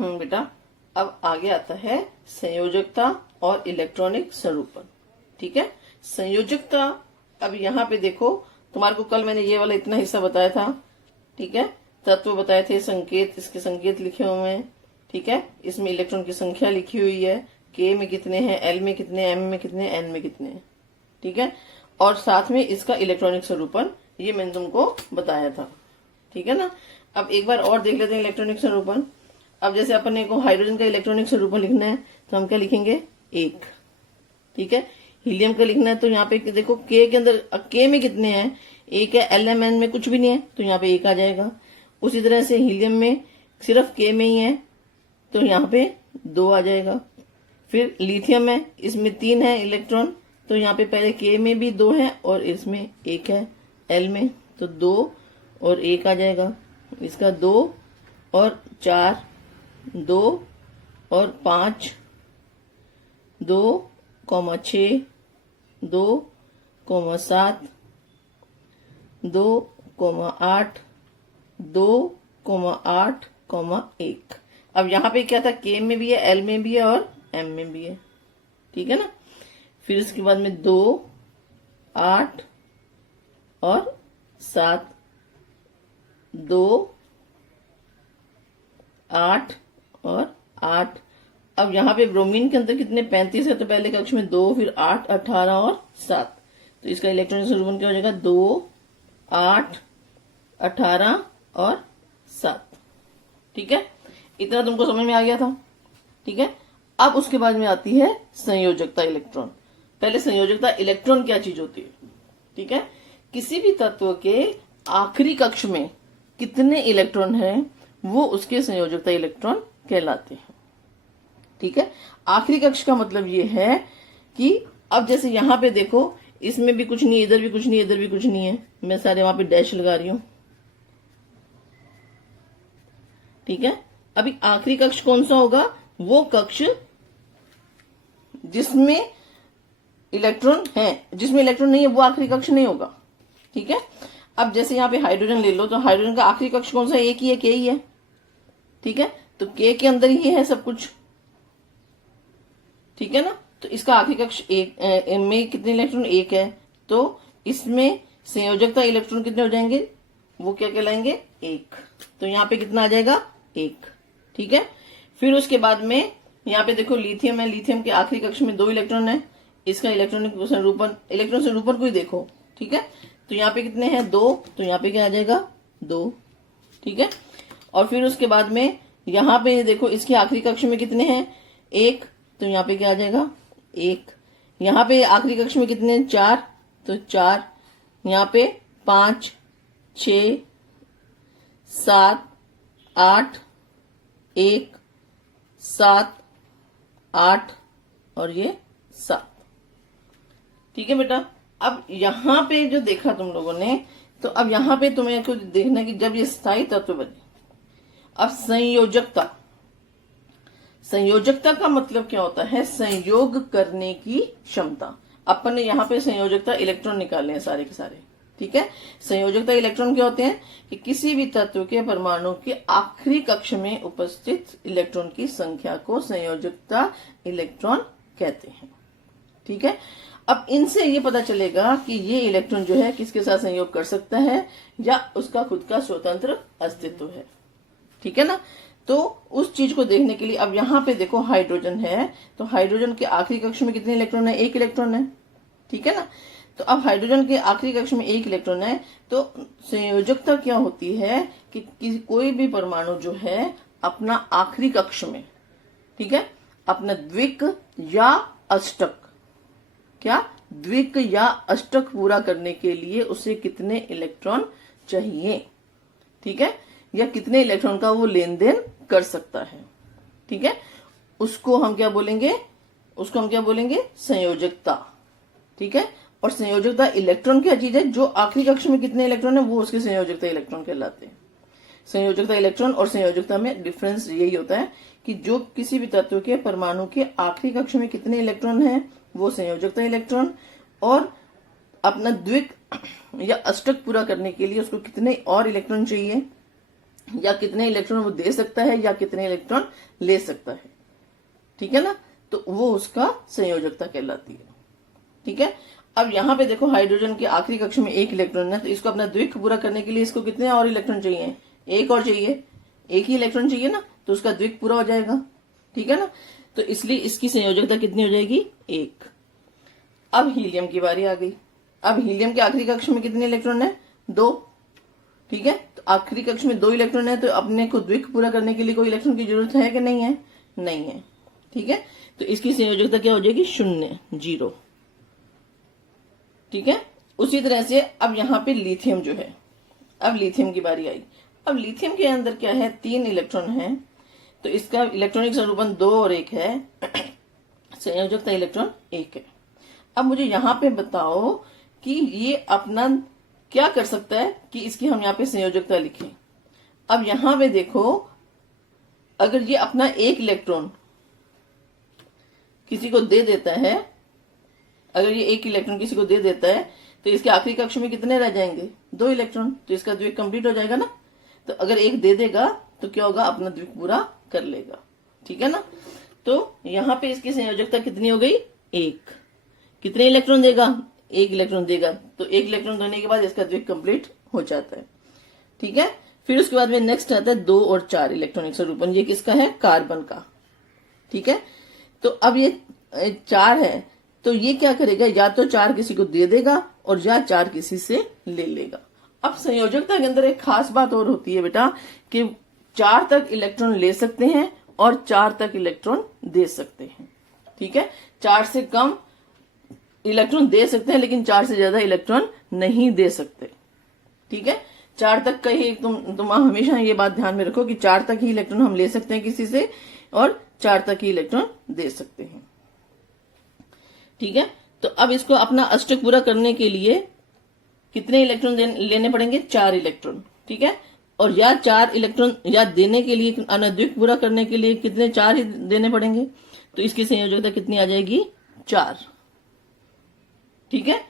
बेटा, अब आगे आता है संयोजकता और इलेक्ट्रॉनिक स्वरूपन। ठीक है, संयोजकता। अब यहाँ पे देखो, तुम्हारे को कल मैंने ये वाला इतना हिस्सा बताया था। ठीक है, तत्व बताए थे, संकेत, इसके संकेत लिखे हुए हैं। ठीक है, इसमें इलेक्ट्रॉन की संख्या लिखी हुई है, के में कितने हैं, एल में कितने, एम में कितने, एन में कितने हैं। ठीक है, और साथ में इसका इलेक्ट्रॉनिक स्वरूपन, ये मैंने तुमको बताया था। ठीक है ना। अब एक बार और देख लेते हैं इलेक्ट्रॉनिक स्वरूपन। अब जैसे अपने को हाइड्रोजन का इलेक्ट्रॉनिक स्वरूपन लिखना है तो हम क्या लिखेंगे, 1। ठीक है, हीलियम का लिखना है तो यहाँ पे देखो के के अंदर के में कितने हैं, 1 है, एल एम एन में कुछ भी नहीं है तो यहाँ पे 1 आ जाएगा। उसी तरह से हीलियम में सिर्फ के में ही है तो यहाँ पे 2 आ जाएगा। फिर लिथियम है, इसमें 3 है इलेक्ट्रॉन तो यहाँ पे पहले के में भी 2 है और इसमें 1 है, एल में तो 2 और 1 आ जाएगा। इसका 2 और 4, 2 और 5, 2,6, 2,7, 2,8, 2,8, 1। अब यहाँ पे क्या था, के में भी है, एल में भी है और एम में भी है। ठीक है ना। फिर इसके बाद में 2, 8 और 7, 2, 8 और 8। अब यहाँ पे ब्रोमीन के अंदर कितने, 35 है तो पहले कक्ष में 2, फिर 8, 18 और 7। तो इसका इलेक्ट्रॉनिक स्वरूपन क्या हो जाएगा, 2, 8, 18 और 7। ठीक है, इतना तुमको समझ में आ गया था। ठीक है, अब उसके बाद में आती है संयोजकता इलेक्ट्रॉन। पहले संयोजकता इलेक्ट्रॉन क्या चीज होती है। ठीक है, किसी भी तत्व के आखिरी कक्ष में कितने इलेक्ट्रॉन हैं वो उसके संयोजकता इलेक्ट्रॉन कहलाते हैं। ठीक है, आखिरी कक्ष का मतलब ये है कि अब जैसे यहाँ पे देखो, इसमें भी कुछ नहीं है, इधर भी कुछ नहीं है, इधर भी कुछ नहीं है, मैं सारे वहां पे डैश लगा रही हूं। ठीक है, अभी आखिरी कक्ष कौन सा होगा, वो कक्ष जिसमें इलेक्ट्रॉन है, जिसमें इलेक्ट्रॉन नहीं है वो आखिरी कक्ष नहीं होगा। ठीक है, अब जैसे यहाँ पे हाइड्रोजन ले लो तो हाइड्रोजन का आखिरी कक्ष कौन सा है, एक ही है, के ही है। ठीक है, तो के अंदर ही है सब कुछ। ठीक है ना, तो इसका आखिरी कक्ष एक में कितने इलेक्ट्रॉन, 1 है, तो इसमें संयोजकता इलेक्ट्रॉन कितने हो जाएंगे, वो क्या कहलाएंगे, 1। तो यहाँ पे कितना आ जाएगा, 1। ठीक है, फिर उसके बाद में यहाँ पे देखो लिथियम है, लिथियम के आखिरी कक्ष में 2 इलेक्ट्रॉन है, इसका इलेक्ट्रॉनिक स्वरूपन, इलेक्ट्रॉन स्वरूपन को ही देखो। ठीक है, तो यहाँ पे कितने हैं, 2, तो यहाँ पे क्या आ जाएगा, 2। ठीक है, और फिर उसके बाद में यहाँ पे देखो इसके आखिरी कक्ष में कितने हैं, 1, तो यहाँ पे क्या आ जाएगा, 1। यहाँ पे आखिरी कक्ष में कितने हैं, 4, तो 4। यहाँ पे 5, 6, 7, 8, 1, 7, 8 और ये 7। ठीक है बेटा, अब यहाँ पे जो देखा तुम लोगों ने, तो अब यहाँ पे तुम्हें कुछ देखना कि जब ये स्थायी तत्व बने। अब संयोजकता, संयोजकता का मतलब क्या होता है, संयोग करने की क्षमता। अपन ने यहाँ पे संयोजकता इलेक्ट्रॉन निकाले हैं सारे के सारे। ठीक है, संयोजकता इलेक्ट्रॉन क्या होते हैं कि किसी भी तत्व के परमाणु के आखिरी कक्ष में उपस्थित इलेक्ट्रॉन की संख्या को संयोजकता इलेक्ट्रॉन कहते हैं। ठीक है, अब इनसे ये पता चलेगा कि ये इलेक्ट्रॉन जो है किसके साथ संयोग कर सकता है या उसका खुद का स्वतंत्र अस्तित्व है। ठीक है ना, तो उस चीज को देखने के लिए अब यहाँ पे देखो हाइड्रोजन है, तो हाइड्रोजन के आखिरी कक्ष में कितने इलेक्ट्रॉन है, 1 इलेक्ट्रॉन है। ठीक है ना, तो अब हाइड्रोजन के आखिरी कक्ष में 1 इलेक्ट्रॉन है, तो संयोजकता क्या होती है कि कोई भी परमाणु जो है अपना आखिरी कक्ष में, ठीक है, अपना द्विक या अष्टक, क्या द्विक या अष्टक पूरा करने के लिए उसे कितने इलेक्ट्रॉन चाहिए। ठीक है, या कितने इलेक्ट्रॉन का वो लेन देन कर सकता है। ठीक है, उसको हम क्या बोलेंगे, उसको हम क्या बोलेंगे, संयोजकता। ठीक है, और संयोजकता इलेक्ट्रॉन क्या चीज है, जो आखिरी कक्ष में कितने इलेक्ट्रॉन है वो उसके संयोजकता इलेक्ट्रॉन कहलाते हैं। संयोजकता इलेक्ट्रॉन और संयोजकता में डिफरेंस यही होता है कि जो किसी भी तत्व के परमाणु के आखिरी कक्ष में कितने इलेक्ट्रॉन है वो संयोजकता इलेक्ट्रॉन, और अपना द्विक या अष्टक पूरा करने के लिए उसको कितने और इलेक्ट्रॉन चाहिए या कितने इलेक्ट्रॉन वो दे सकता है या कितने इलेक्ट्रॉन ले सकता है, ठीक है ना। तो वो उसका संयोजकता कहलाती है, ठीक है। अब यहाँ पे देखो हाइड्रोजन के आखिरी कक्ष में एक इलेक्ट्रॉन है, तो इसको अपना द्विक पूरा करने के लिए इसको कितने और इलेक्ट्रॉन चाहिए, एक और चाहिए, एक ही इलेक्ट्रॉन चाहिए ना, तो उसका द्विक पूरा हो जाएगा, ठीक है ना। तो इसलिए इसकी संयोजकता कितनी हो जाएगी, एक। अब हीलियम की बारी आ गई। अब हीलियम के आखिरी कक्ष में कितने इलेक्ट्रॉन है, दो, ठीक है। तो आखिरी कक्ष में दो इलेक्ट्रॉन है, तो अपने को द्विक पूरा करने के लिए कोई इलेक्ट्रॉन की जरूरत है कि नहीं है, नहीं है, ठीक है। तो इसकी संयोजकता क्या हो जाएगी, शून्य, जीरो, ठीक है। उसी तरह से अब यहाँ पे लिथियम जो है, अब लिथियम की बारी आई। अब लिथियम के अंदर क्या है, तीन इलेक्ट्रॉन है, तो इसका इलेक्ट्रॉनिक स्वरूपन 2 और 1 है, संयोजकता इलेक्ट्रॉन 1 है। अब मुझे यहाँ पे बताओ कि ये अपना क्या कर सकता है कि इसकी हम यहाँ पे संयोजकता लिखें। अब यहाँ पे देखो, अगर ये अपना एक इलेक्ट्रॉन किसी को दे देता है, अगर ये एक इलेक्ट्रॉन किसी को दे देता है, तो इसके आखिरी कक्ष में कितने रह जाएंगे, दो इलेक्ट्रॉन, तो इसका द्विक कंप्लीट हो जाएगा ना। तो अगर एक दे देगा तो क्या होगा, अपना द्विक पूरा कर लेगा, ठीक है ना। तो यहाँ पे इसकी संयोजकता कितनी हो गई, एक। कितने इलेक्ट्रॉन देगा, एक इलेक्ट्रॉन देगा, तो एक इलेक्ट्रॉन देने के बाद इसका द्विक कंप्लीट हो जाता है, ठीक है। फिर उसके बाद में नेक्स्ट आता है 2 और 4 इलेक्ट्रॉनिक स्वरूपन। ये किसका है, कार्बन का, ठीक है। तो अब ये 4 है, तो ये क्या करेगा, या तो 4 किसी को दे देगा और या 4 किसी से ले लेगा। अब संयोजकता के अंदर एक खास बात और होती है बेटा, कि 4 तक इलेक्ट्रॉन ले सकते हैं और 4 तक इलेक्ट्रॉन दे सकते हैं, ठीक है। 4 से कम इलेक्ट्रॉन दे सकते हैं, लेकिन 4 से ज्यादा इलेक्ट्रॉन नहीं दे सकते, ठीक है। 4 तक का ही तुम हमेशा ये बात ध्यान में रखो कि 4 तक ही इलेक्ट्रॉन हम ले सकते हैं किसी से, और 4 तक ही इलेक्ट्रॉन दे सकते हैं, ठीक है। तो अब इसको अपना अष्टक पूरा करने के लिए कितने इलेक्ट्रॉन लेने पड़ेंगे, 4 इलेक्ट्रॉन, ठीक है। और या 4 इलेक्ट्रॉन या देने के लिए, अनद्विक पूरा करने के लिए कितने, 4 ही देने पड़ेंगे, तो इसकी संयोजकता कितनी आ जाएगी, 4, ठीक है।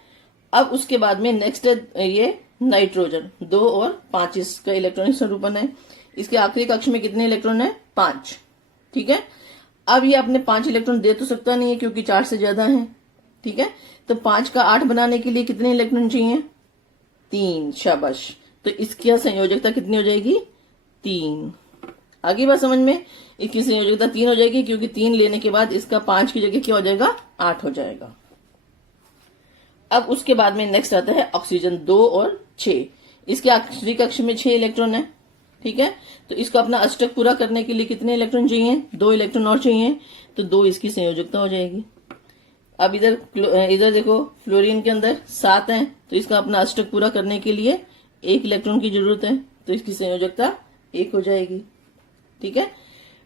अब उसके बाद में नेक्स्ट है ये नाइट्रोजन, 2 और 5 इसका इलेक्ट्रॉनिक स्वरूपन है। इसके आखिरी कक्ष में कितने इलेक्ट्रॉन है, 5, ठीक है। अब ये अपने 5 इलेक्ट्रॉन दे तो सकता नहीं है क्योंकि 4 से ज्यादा है, ठीक है। तो 5 का 8 बनाने के लिए कितने इलेक्ट्रॉन चाहिए, 3, शाबाश। तो इसकी संयोजकता कितनी हो जाएगी, 3। आगे बात समझ में, इसकी संयोजकता 3 हो जाएगी क्योंकि 3 लेने के बाद इसका 5 की जगह क्या हो जाएगा, 8 हो जाएगा। अब उसके बाद में नेक्स्ट आता है ऑक्सीजन, 2 और 6। इसके आखिरी कक्ष में 6 इलेक्ट्रॉन है, ठीक है। तो इसको अपना अष्टक पूरा करने के लिए कितने इलेक्ट्रॉन चाहिए, 2 इलेक्ट्रॉन और चाहिए, तो 2 इसकी संयोजकता हो जाएगी। अब इधर देखो, फ्लोरीन के अंदर 7 है, तो इसका अपना अष्टक पूरा करने के लिए 1 इलेक्ट्रॉन की जरूरत है, तो इसकी संयोजकता 1 हो जाएगी, ठीक है।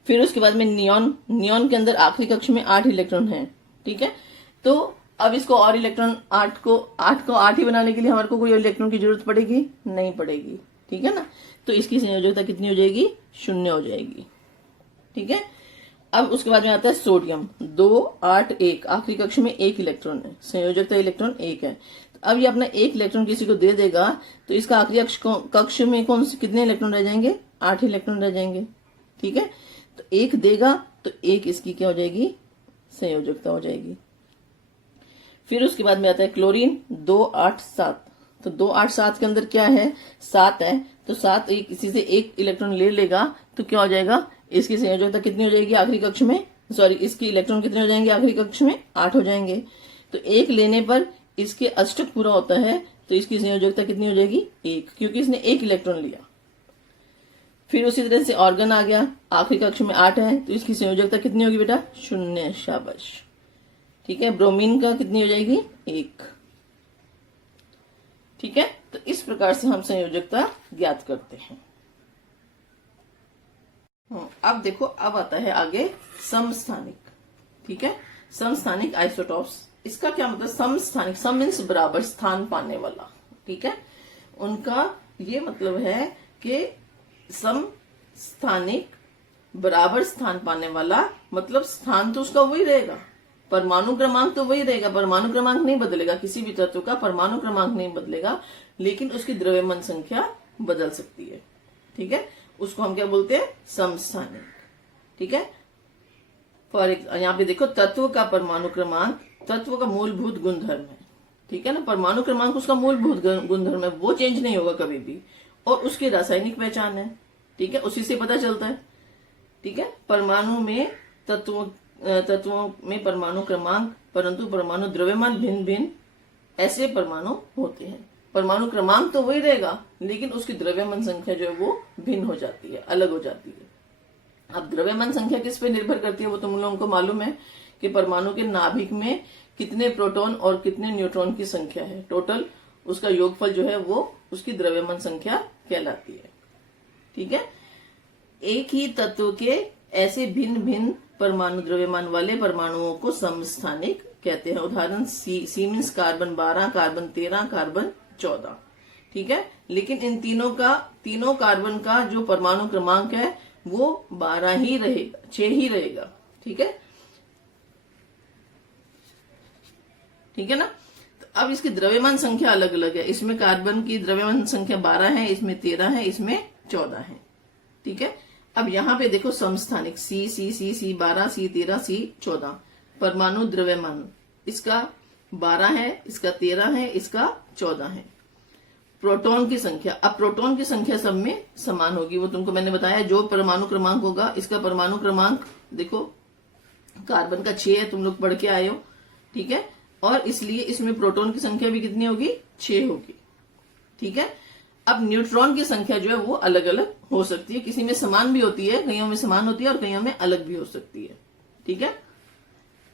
फिर उसके बाद में नियॉन के अंदर आखिरी कक्ष में 8 इलेक्ट्रॉन है, ठीक है। तो अब इसको और इलेक्ट्रॉन 8 को 8 ही बनाने के लिए हमारे को कोई इलेक्ट्रॉन की जरूरत पड़ेगी, नहीं पड़ेगी, ठीक है ना। तो इसकी संयोजकता कितनी हो जाएगी, 0 हो जाएगी, ठीक है। अब उसके बाद में आता है सोडियम, 2, 8, 1, आखिरी कक्ष में 1 इलेक्ट्रॉन है, संयोजकता इलेक्ट्रॉन 1 है। तो अब ये अपना 1 इलेक्ट्रॉन किसी को दे देगा, तो इसका आखिरी कक्ष में कितने इलेक्ट्रॉन रह जाएंगे, 8 इलेक्ट्रॉन रह जाएंगे, ठीक है। तो 1 देगा तो 1 इसकी क्या हो जाएगी, संयोजकता हो जाएगी। फिर उसके बाद में आता है क्लोरीन, 2, 8, 7। तो 2, 8, 7 के अंदर क्या है, 7 है, तो 7 किसी से 1 इलेक्ट्रॉन ले लेगा, तो क्या हो जाएगा, इसकी संयोजकता कितनी हो जाएगी आखिरी कक्ष में, सॉरी इसकी इलेक्ट्रॉन कितने हो जाएंगे आखिरी कक्ष में, 8 हो जाएंगे। तो 1 लेने पर इसके अष्टक पूरा होता है, तो इसकी संयोजकता कितनी हो जाएगी, 1, क्योंकि इसने 1 इलेक्ट्रॉन लिया। फिर उसी तरह से ऑर्गन आ गया, आखिरी कक्ष में 8 है, तो इसकी संयोजकता कितनी होगी बेटा, 0, शाबाश, ठीक है। ब्रोमीन का कितनी हो जाएगी, 1, ठीक है। तो इस प्रकार से हम संयोजकता ज्ञात करते हैं। अब देखो, अब आता है आगे समस्थानिक, ठीक है। समस्थानिक आइसोटॉप्स, इसका क्या मतलब, समस्थानिक, सम मीन्स बराबर स्थान पाने वाला, ठीक है। उनका ये मतलब है कि समस्थानिक बराबर स्थान पाने वाला, मतलब स्थान तो उसका वही रहेगा, परमाणु क्रमांक तो वही रहेगा, परमाणु क्रमांक नहीं बदलेगा, किसी भी तत्व का परमाणु क्रमांक नहीं बदलेगा, लेकिन उसकी द्रव्यमान संख्या बदल सकती है, ठीक है। उसको हम क्या बोलते हैं, समस्थानिक। ठीक है। फॉर यहाँ पे देखो, तत्व का परमाणु क्रमांक तत्व का मूलभूत गुणधर्म है। ठीक है ना, परमाणु क्रमांक उसका मूलभूत गुणधर्म है, वो चेंज नहीं होगा कभी भी, और उसकी रासायनिक पहचान है। ठीक है, उसी से पता चलता है। ठीक है, परमाणु में तत्वों में परमाणु क्रमांक, परंतु परमाणु द्रव्यमान भिन्न भिन्न ऐसे परमाणु होते हैं। परमाणु क्रमांक तो वही रहेगा, लेकिन उसकी द्रव्यमान संख्या जो है वो भिन्न हो जाती है, अलग हो जाती है। अब द्रव्यमान संख्या किस पे निर्भर करती है, वो तुम लोगों को मालूम है कि परमाणु के नाभिक में कितने प्रोटॉन और कितने न्यूट्रॉन की संख्या है, टोटल उसका योगफल जो है वो उसकी द्रव्यमान संख्या कहलाती है। ठीक है, एक ही तत्व के ऐसे भिन्न भिन्न परमाणु द्रव्यमान वाले परमाणुओं को समस्थानिक कहते हैं। उदाहरण C means carbon 12, carbon 13, carbon 14। ठीक है, लेकिन इन तीनों कार्बन का जो परमाणु क्रमांक है वो 12 ही रहेगा, 6 ही रहेगा। ठीक है, ठीक है ना। तो अब इसकी द्रव्यमान संख्या अलग अलग है। इसमें कार्बन की द्रव्यमान संख्या 12 है, इसमें 13 है, इसमें 14 है। ठीक है, अब यहाँ पे देखो समस्थानिक सी 12, सी 13, सी 14 परमाणु द्रव्यमान, इसका 12 है, इसका 13 है, इसका 14 है। प्रोटॉन की संख्या, अब प्रोटॉन की संख्या सब में समान होगी, वो तुमको मैंने बताया। जो परमाणु क्रमांक होगा, इसका परमाणु क्रमांक देखो कार्बन का 6 है, तुम लोग पढ़ के आए हो। ठीक है, और इसलिए इसमें प्रोटॉन की संख्या भी कितनी होगी, 6 होगी। ठीक है, अब न्यूट्रॉन की संख्या जो है वो अलग अलग हो सकती है, किसी में समान भी होती है, कईयों में समान होती है और कईयों में अलग भी हो सकती है। ठीक है,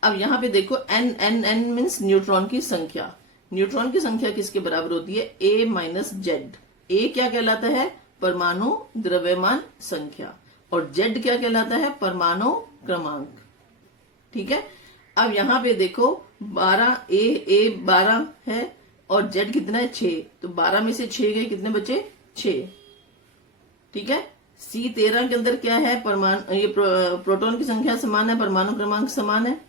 अब यहाँ पे देखो n मीन्स न्यूट्रॉन की संख्या। न्यूट्रॉन की संख्या किसके बराबर होती है, a माइनस जेड। ए क्या कहलाता है, परमाणु द्रव्यमान संख्या, और जेड क्या कहलाता है, परमाणु क्रमांक। ठीक है, अब यहाँ पे देखो 12 ए 12 है और जेड कितना है, 6, तो 12 में से 6 गए, कितने बचे, 6। ठीक है, सी 13 के अंदर क्या है, परमाणु, ये प्रोटॉन की संख्या समान है, परमाणु क्रमांक समान है।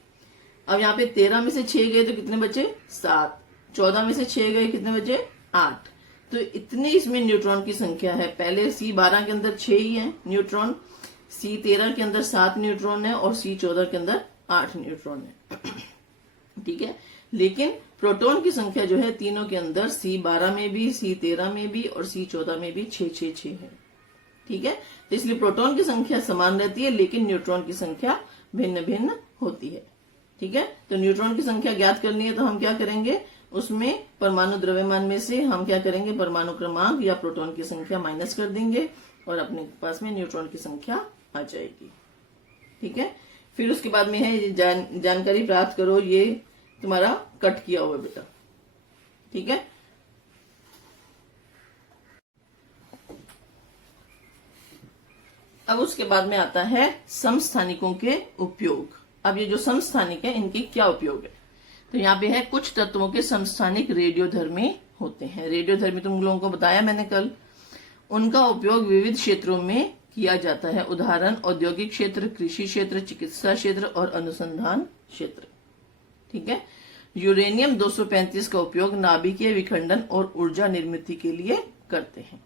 अब यहाँ पे 13 में से 6 गए तो कितने बचे, 7। 14 में से 6 गए, कितने बचे, 8। तो इतने इसमें न्यूट्रॉन की संख्या है। पहले सी 12 के अंदर 6 ही है न्यूट्रॉन, सी 13 के अंदर 7 न्यूट्रॉन है, और सी 14 के अंदर 8 न्यूट्रॉन है। ठीक है, लेकिन प्रोटॉन की संख्या जो है तीनों के अंदर, सी 12 में भी, सी 13 में भी और सी 14 में भी 6 है। ठीक है, तो इसलिए प्रोटॉन की संख्या समान रहती है, लेकिन न्यूट्रॉन की संख्या भिन्न भिन्न होती है। ठीक है, तो न्यूट्रॉन की संख्या ज्ञात करनी है तो हम क्या करेंगे, उसमें परमाणु द्रव्यमान में से हम क्या करेंगे, परमाणु क्रमांक या प्रोटॉन की संख्या माइनस कर देंगे और अपने पास में न्यूट्रॉन की संख्या आ जाएगी। ठीक है, फिर उसके बाद में है जानकारी प्राप्त करो, ये तुम्हारा कट किया हुआ बेटा। ठीक है, अब उसके बाद में आता है समस्थानिकों के उपयोग। अब ये जो समस्थानिक है इनके क्या उपयोग है, तो यहाँ पे है कुछ तत्वों के समस्थानिक रेडियोधर्मी होते हैं। रेडियोधर्मी तुम लोगों को बताया मैंने कल। उनका उपयोग विविध क्षेत्रों में किया जाता है। उदाहरण औद्योगिक क्षेत्र, कृषि क्षेत्र, चिकित्सा क्षेत्र और अनुसंधान क्षेत्र। ठीक है, यूरेनियम 235 का उपयोग नाभिकीय विखंडन और ऊर्जा निर्मित के लिए करते हैं।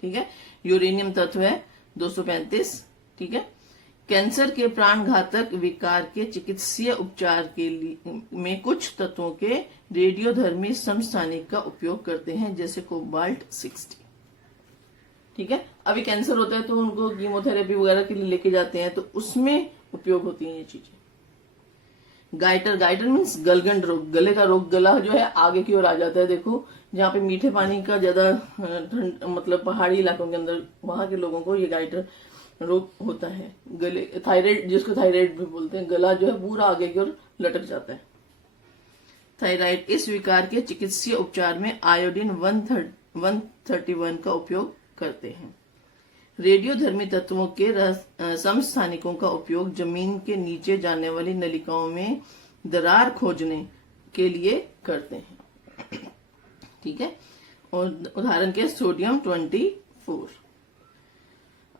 ठीक है, यूरेनियम तत्व है 235। ठीक है, कैंसर के प्राणघातक विकार के चिकित्सीय उपचार के लिए में कुछ तत्वों के रेडियोधर्मी समस्थानिक का उपयोग करते हैं, जैसे कोबाल्ट 60। ठीक है, अभी कैंसर होता है तो उनको कीमोथेरेपी वगैरह के लिए लेके जाते हैं, तो उसमें उपयोग होती हैं ये चीजें। गाइटर मीन्स गलगंड रोग, गले का रोग, गला जो है आगे की ओर आ जाता है। देखो जहाँ पे मीठे पानी का ज्यादा मतलब पहाड़ी इलाकों के अंदर, वहां के लोगों को ये गाइटर रोग होता है। गले, थायराइड, जिसको थायराइड भी बोलते हैं, गला जो है पूरा आगे की ओर लटक जाता है। थायराइड, इस विकार के चिकित्सीय उपचार में आयोडीन 131 का उपयोग करते हैं। रेडियोधर्मी तत्वों के समस्थानिकों का उपयोग जमीन के नीचे जाने वाली नलिकाओं में दरार खोजने के लिए करते हैं। ठीक है, और उदाहरण के सोडियम 24।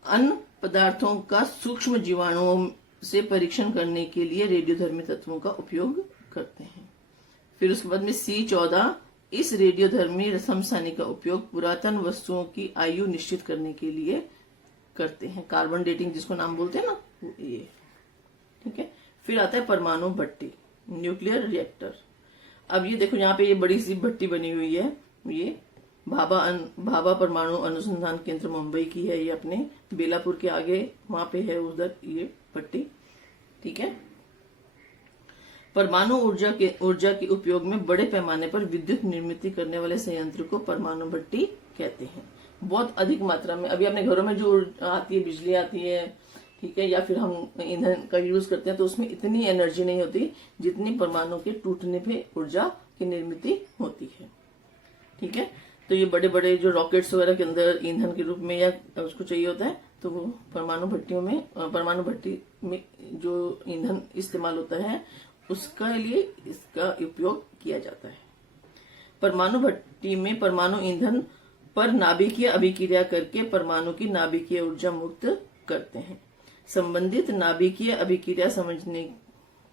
अन्य पदार्थों का सूक्ष्म जीवाणुओं से परीक्षण करने के लिए रेडियोधर्मी तत्वों का उपयोग करते हैं। फिर उसके बाद में C14, इस रेडियोधर्मी समस्थानिक का उपयोग पुरातन वस्तुओं की आयु निश्चित करने के लिए करते हैं। कार्बन डेटिंग जिसको नाम बोलते हैं ना, ये। ठीक है, फिर आता है परमाणु भट्टी, न्यूक्लियर रिएक्टर। अब ये देखो यहाँ पे ये बड़ी सी भट्टी बनी हुई है, ये भाभा परमाणु अनुसंधान केंद्र मुंबई की है। ये अपने बेलापुर के आगे वहां पे है उधर ये भट्टी। ठीक है, परमाणु ऊर्जा के उपयोग में बड़े पैमाने पर विद्युत निर्मित करने वाले संयंत्र को परमाणु भट्टी कहते हैं। बहुत अधिक मात्रा में, अभी अपने घरों में जो आती है, बिजली आती है, ठीक है, या फिर हम ईंधन का यूज करते हैं, तो उसमें इतनी एनर्जी नहीं होती जितनी परमाणु के टूटने पे ऊर्जा की निर्मित होती है। ठीक है, तो ये बड़े बड़े जो रॉकेट्स वगैरह के अंदर ईंधन के रूप में या उसको चाहिए होता है, तो वो परमाणु भट्टी में जो ईंधन इस्तेमाल होता है उसका लिए इसका उपयोग किया जाता है। परमाणु भट्टी में परमाणु ईंधन पर नाभिकीय अभिक्रिया करके परमाणु की नाभिकीय ऊर्जा मुक्त करते हैं। संबंधित नाभिकीय अभिक्रिया समझने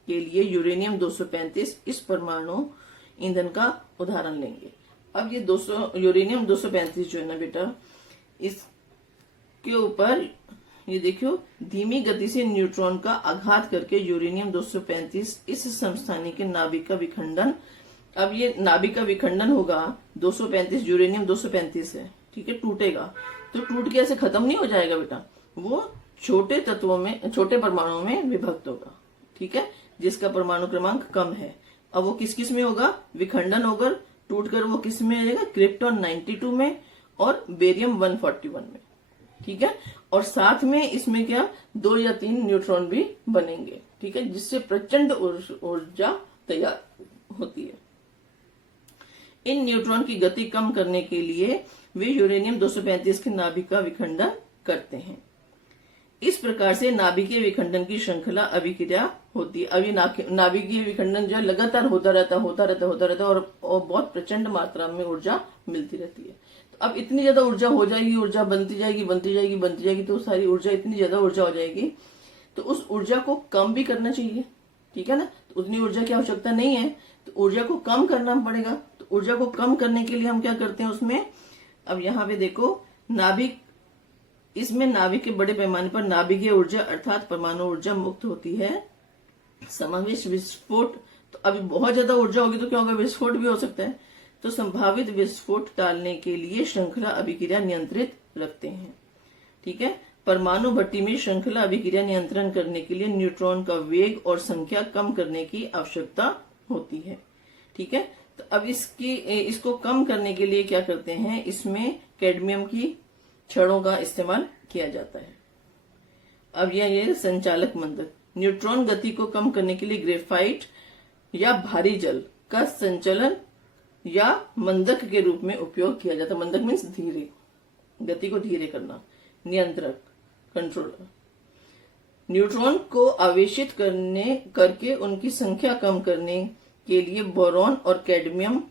के लिए यूरेनियम 235 इस परमाणु ईंधन का उदाहरण लेंगे। अब ये यूरेनियम 235 जो है ना बेटा, इसके ऊपर ये देखियो, धीमी गति से न्यूट्रॉन का आघात करके यूरेनियम 235 इस समस्थानिक के नाभिक का विखंडन। अब ये नाभिक का विखंडन होगा, 235 यूरेनियम 235 है, ठीक है, टूटेगा तो टूट के ऐसे खत्म नहीं हो जाएगा बेटा, वो छोटे तत्वों में, छोटे परमाणुओं में विभक्त होगा। ठीक है, जिसका परमाणु क्रमांक कम है। अब वो किस किस में होगा, विखंडन होगा, टूटकर वो किस में आ जाएगा, क्रिप्टॉन 92 में और बेरियम 141 में। ठीक है, और साथ में इसमें क्या 2 या 3 न्यूट्रॉन भी बनेंगे। ठीक है, जिससे प्रचंड ऊर्जा तैयार होती है। इन न्यूट्रॉन की गति कम करने के लिए वे यूरेनियम 235 के नाभिक का विखंडन करते हैं। इस प्रकार से नाभिकीय विखंडन की श्रृंखला अभिक्रिया होती है। अब ये नाभिकीय विखंडन जो है लगातार होता रहता है और बहुत प्रचंड मात्रा में ऊर्जा मिलती रहती है। तो अब इतनी ज्यादा ऊर्जा हो जाएगी, ऊर्जा बनती जाएगी, तो सारी ऊर्जा, इतनी ज्यादा ऊर्जा हो जाएगी, तो उस ऊर्जा को कम भी करना चाहिए। ठीक है ना, तो उतनी ऊर्जा की आवश्यकता नहीं है, तो ऊर्जा को कम करना पड़ेगा। तो ऊर्जा को कम करने के लिए हम क्या करते हैं उसमें, अब यहाँ पे देखो, इसमें नाभिक के बड़े पैमाने पर नाभिकीय ऊर्जा अर्थात परमाणु ऊर्जा मुक्त होती है। समावेश विस्फोट, तो अभी बहुत ज्यादा ऊर्जा होगी तो क्या होगा, विस्फोट भी हो सकता है। तो संभावित विस्फोट टालने के लिए श्रृंखला अभिक्रिया नियंत्रित रखते हैं। ठीक है, परमाणु भट्टी में श्रृंखला अभिक्रिया नियंत्रण करने के लिए न्यूट्रॉन का वेग और संख्या कम करने की आवश्यकता होती है। ठीक है, तो अब इसको कम करने के लिए क्या करते हैं, इसमें कैडमियम की छड़ों का इस्तेमाल किया जाता है। अब ये संचालक मंदक, न्यूट्रॉन गति को कम करने के लिए ग्रेफाइट या भारी जल का संचलन या मंदक के रूप में उपयोग किया जाता है। मंदक मीन्स धीरे, गति को धीरे करना, नियंत्रक, कंट्रोलर। न्यूट्रॉन को आवेशित करके उनकी संख्या कम करने के लिए बोरॉन और कैडमियम,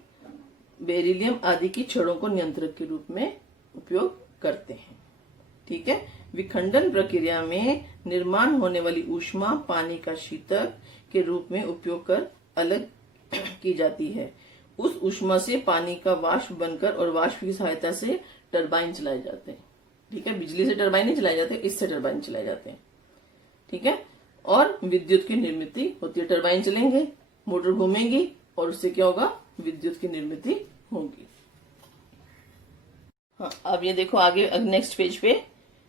बेरिलियम आदि की छड़ों को नियंत्रक के रूप में उपयोग करते हैं। ठीक है, विखंडन प्रक्रिया में निर्माण होने वाली ऊष्मा पानी का शीतक के रूप में उपयोग कर अलग की जाती है। उस ऊष्मा से पानी का वाष्प बनकर और वाष्प की सहायता से टरबाइन चलाए जाते हैं। ठीक है, बिजली से टरबाइन नहीं चलाए जाते, इससे टरबाइन चलाए जाते हैं। ठीक है, और विद्युत की निर्मित होती है। टरबाइन चलेंगे, मोटर घूमेंगी और उससे क्या होगा, विद्युत की निर्मित होगी। हाँ, अब ये देखो आगे नेक्स्ट पेज पे,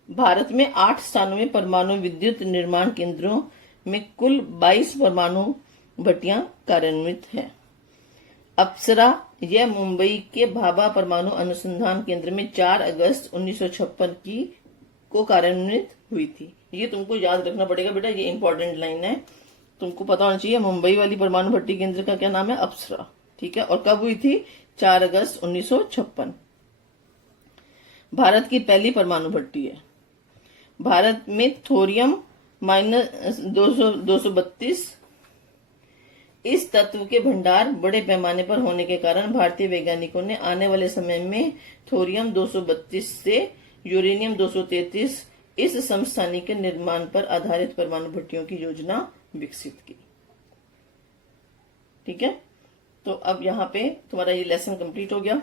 भारत में 8 स्थानों में परमाणु विद्युत निर्माण केंद्रों में कुल 22 परमाणु भट्टियां कार्यान्वित हैं। अप्सरा यह मुंबई के भाभा परमाणु अनुसंधान केंद्र में 4 अगस्त 1956 को कार्यान्वित हुई थी। ये तुमको याद रखना पड़ेगा बेटा, ये इंपॉर्टेंट लाइन है, तुमको पता होना चाहिए। मुंबई वाली परमाणु भट्टी केंद्र का क्या नाम है, अप्सरा। ठीक है, और कब हुई थी, 4 अगस्त 1956। भारत की पहली परमाणु भट्टी है। भारत में थोरियम -232 इस तत्व के भंडार बड़े पैमाने पर होने के कारण भारतीय वैज्ञानिकों ने आने वाले समय में थोरियम 232 से यूरेनियम 233 इस समस्थानिक के निर्माण पर आधारित परमाणु भट्टियों की योजना विकसित की। ठीक है, तो अब यहाँ पे तुम्हारा ये लेसन कंप्लीट हो गया।